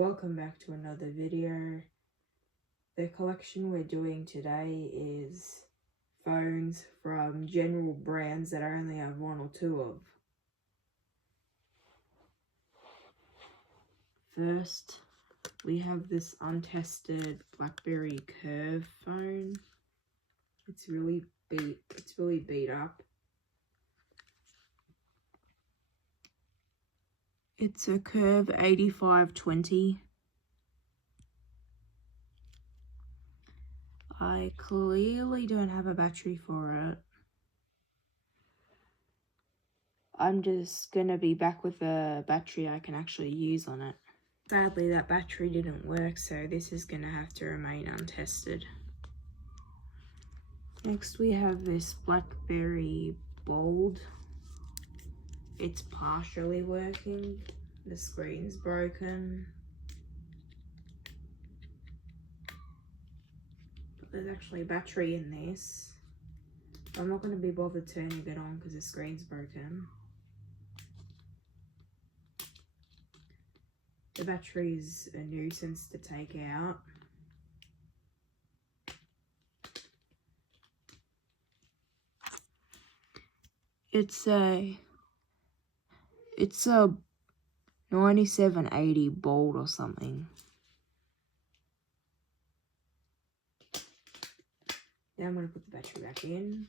Welcome back to another video. The collection we're doing today is phones from general brands that I only have one or two of. First, we have this untested BlackBerry Curve phone. It's really beat up. It's a Curve 8520. I clearly don't have a battery for it. I'm just gonna be back with a battery I can actually use on it. Sadly, that battery didn't work, so this is gonna have to remain untested. Next, we have this BlackBerry Bold. It's partially working. The screen's broken. But there's actually a battery in this. I'm not going to be bothered turning it on because the screen's broken. The battery's a nuisance to take out. It's a 9780 Bold or something. Now I'm going to put the battery back in.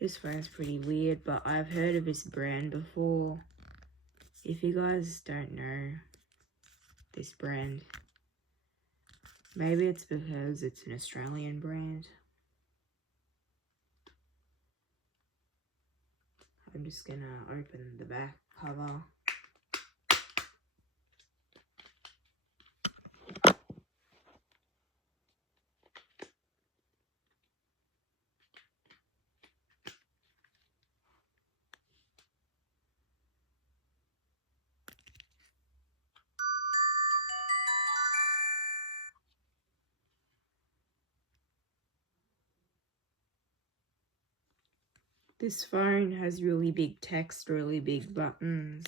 This phone's pretty weird, but I've heard of this brand before. If you guys don't know this brand, maybe it's because it's an Australian brand. I'm just gonna open the back cover. This phone has really big text, really big buttons,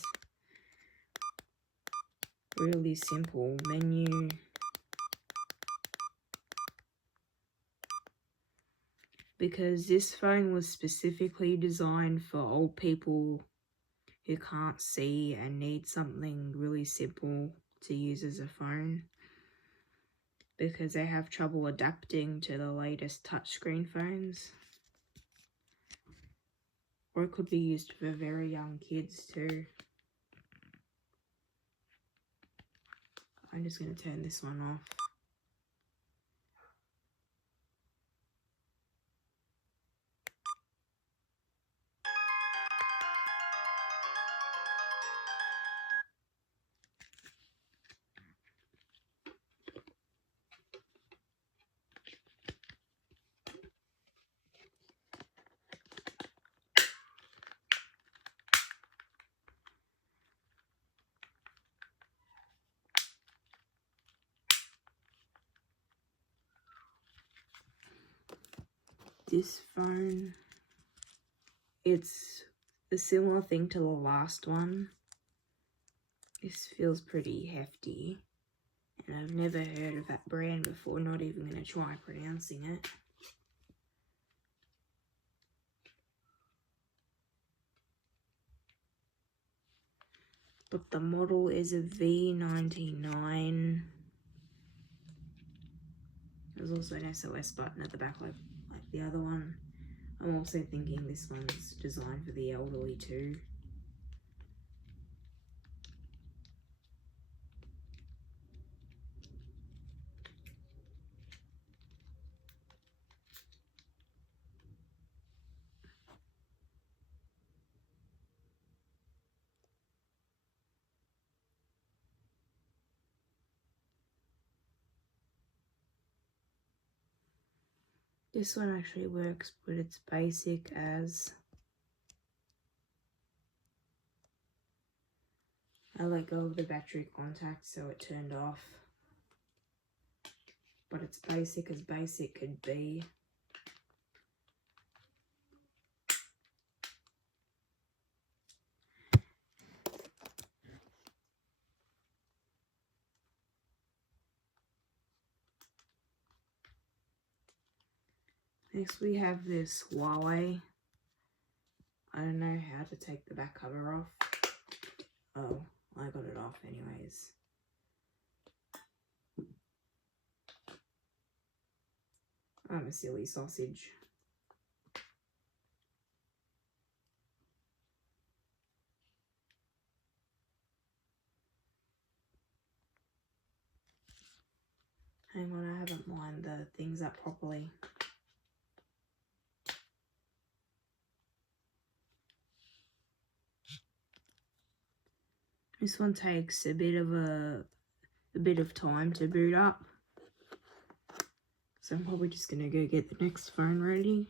really simple menu. Because this phone was specifically designed for old people who can't see and need something really simple to use as a phone, because they have trouble adapting to the latest touchscreen phones. Or it could be used for very young kids too. I'm just going to turn this one off. This phone, it's a similar thing to the last one. This feels pretty hefty, and I've never heard of that brand before, not even going to try pronouncing it. But the model is a V99. There's also an SOS button at the back like the other one. I'm also thinking this one's designed for the elderly too. This one actually works, but it's basic as I let go of the battery contact, so it turned off. But it's basic as basic could be. Next we have this Huawei. I don't know how to take the back cover off. Oh, I got it off anyways. I'm a silly sausage. Hang on, I haven't lined the things up properly. This one takes a bit of time to boot up. So I'm probably just gonna go get the next phone ready.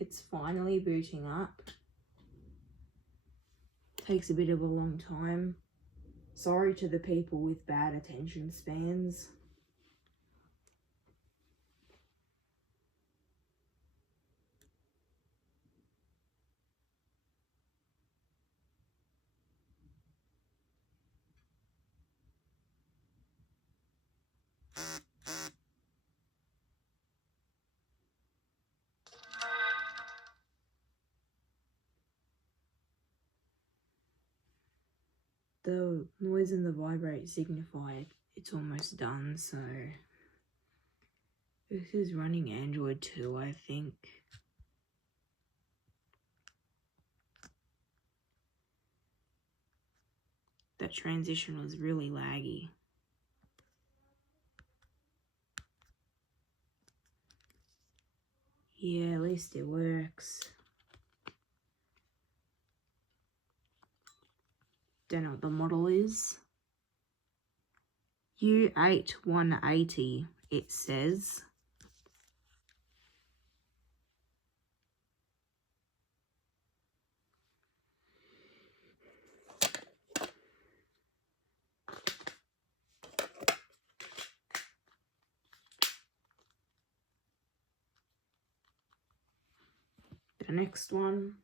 It's finally booting up. Takes a bit of a long time. Sorry to the people with bad attention spans. The noise and the vibrate signify it's almost done, so this is running Android 2, I think. That transition was really laggy. Yeah, at least it works. Don't know what the model is. U8180, it says. The next one.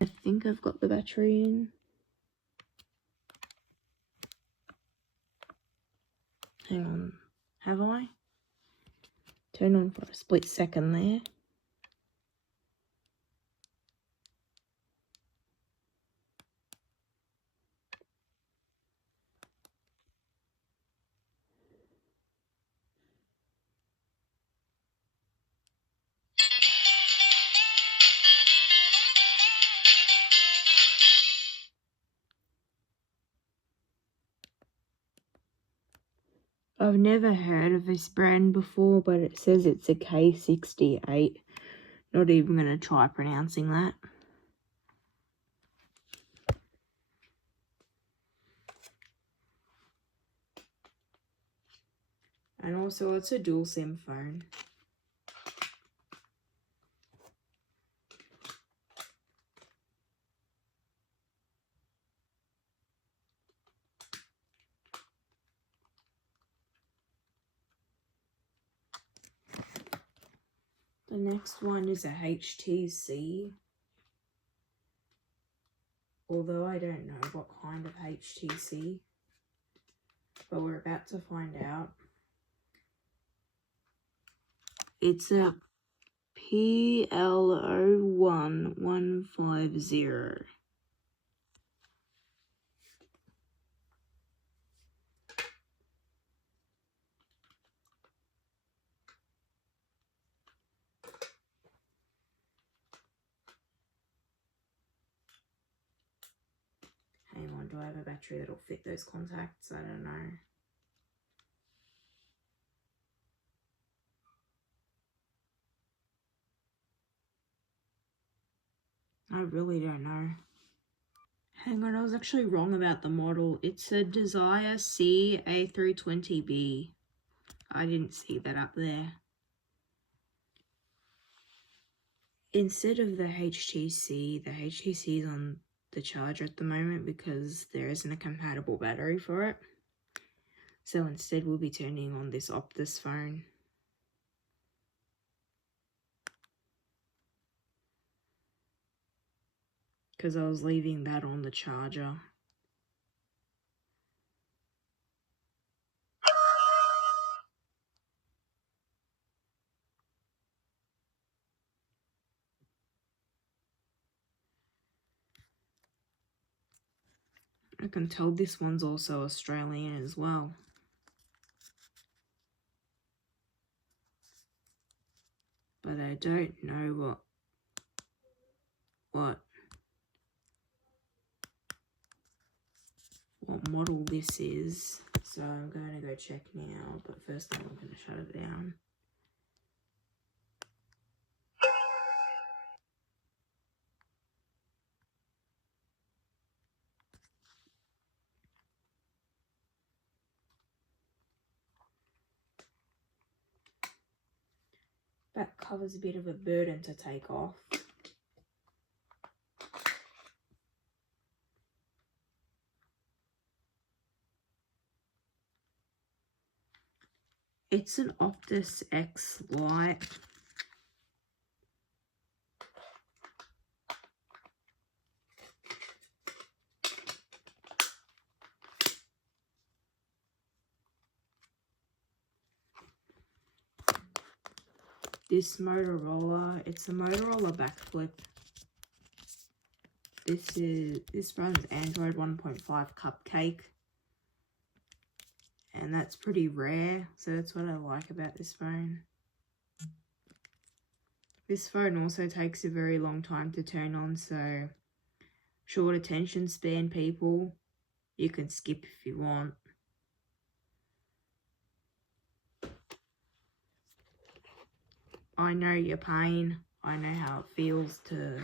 I think I've got the battery in. Hang on, have I? Turn on for a split second there. I've never heard of this brand before, but it says it's a K68. Not even going to try pronouncing that. And also it's a dual SIM phone. The next one is a HTC. Although I don't know what kind of HTC. But we're about to find out. It's a PL01150. do I have a battery that'll fit those contacts? I don't know. I really don't know. Hang on, I was actually wrong about the model. It's a Desire CA320B. I didn't see that up there. Instead of the HTC is on the charger at the moment because there isn't a compatible battery for it. So instead we'll be turning on this Optus phone. Because I was leaving that on the charger. I can tell this one's also Australian as well. But I don't know what model this is. So I'm going to go check now, but first I'm going to shut it down. That cover's a bit of a burden to take off. It's an Optus X Lite. This Motorola, it's a Motorola backflip. This runs Android 1.5 Cupcake. And that's pretty rare, so that's what I like about this phone. This phone also takes a very long time to turn on, so short attention span people, you can skip if you want. I know your pain. I know how it feels to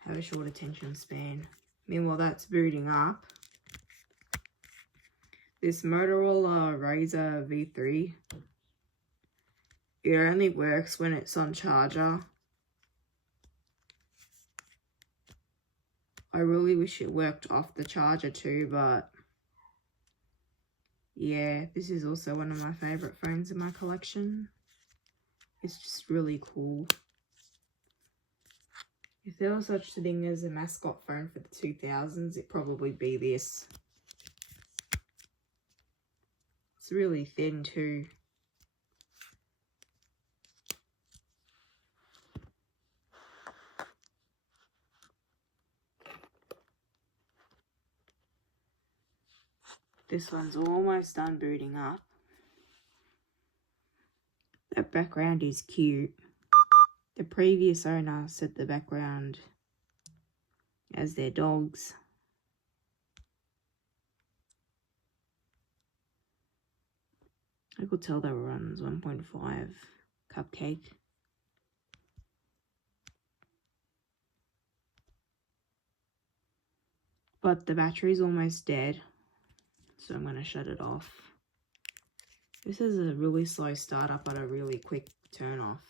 have a short attention span. Meanwhile, that's booting up. This Motorola Razr V3, it only works when it's on charger. I really wish it worked off the charger too, but yeah, this is also one of my favorite phones in my collection. It's just really cool. If there was such a thing as a mascot phone for the 2000s, it'd probably be this. It's really thin too. This one's almost done booting up. That background is cute. The previous owner set the background as their dogs. I could tell that runs 1.5 Cupcake. But the battery's almost dead, so I'm going to shut it off. This is a really slow startup but a really quick turn off.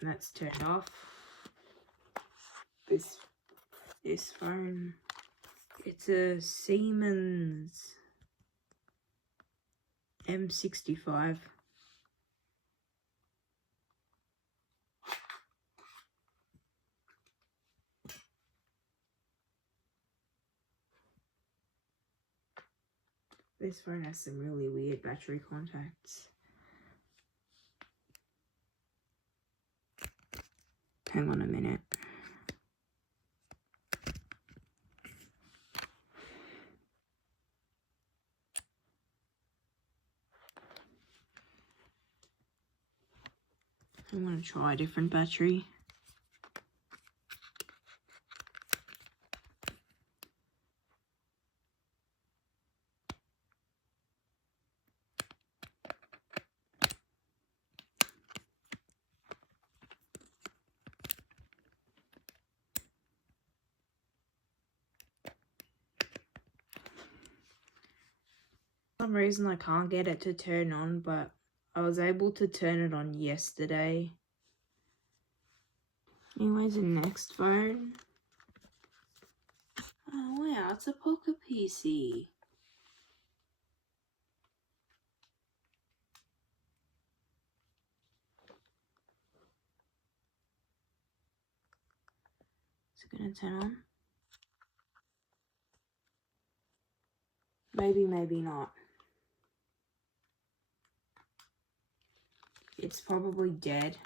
And that's turned off. This phone, it's a Siemens M65. This phone has some really weird battery contacts. Hang on a minute. I'm going to try a different battery. For some reason I can't get it to turn on, but I was able to turn it on yesterday. Anyways, the next phone. Oh wow, it's a Pocket PC. Is it gonna turn on? Maybe, maybe not. It's probably dead.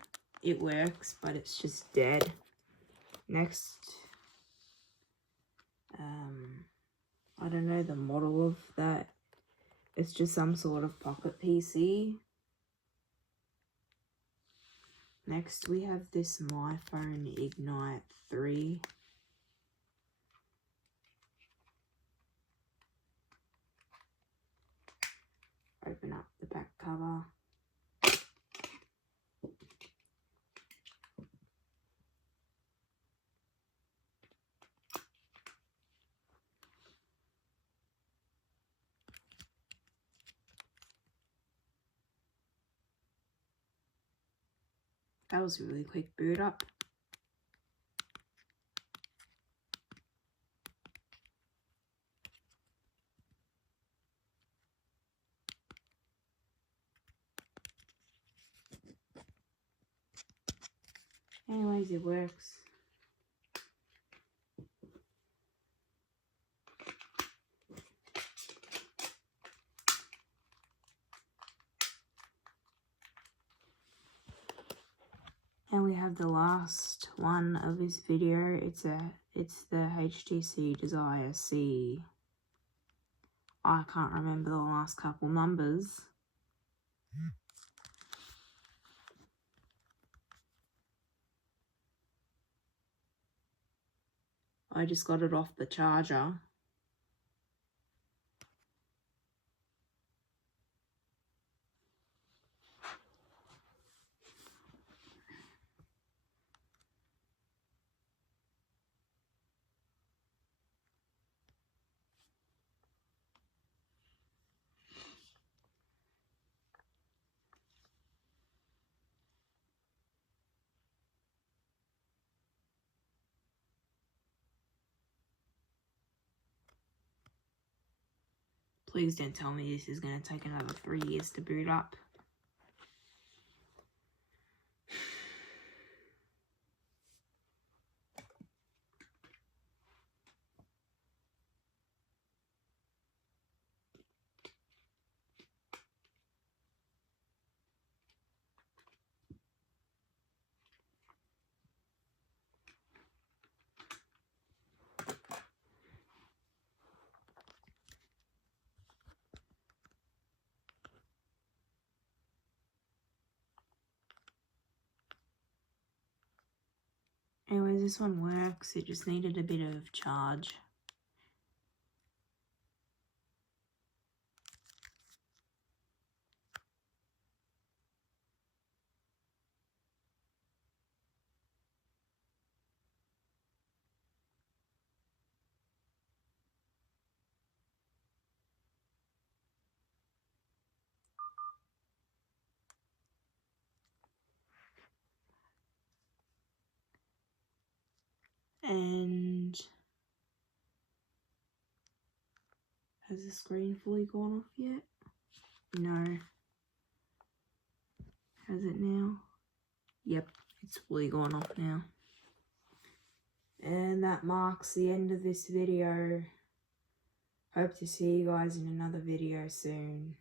It works, but it's just dead. Next, I don't know the model of that. It's just some sort of Pocket PC. Next, we have this My Phone Ignite 3. Open up the back cover. That was a really quick boot up. Anyways, it works. And we have the last one of this video. It's the HTC Desire C. I can't remember the last couple numbers. I just got it off the charger. Please don't tell me this is going to take another 3 years to boot up. Anyways, this one works. It just needed a bit of charge. And has the screen fully gone off yet? No. Has it now? Yep, it's fully gone off now. And that marks the end of this video. Hope to see you guys in another video soon.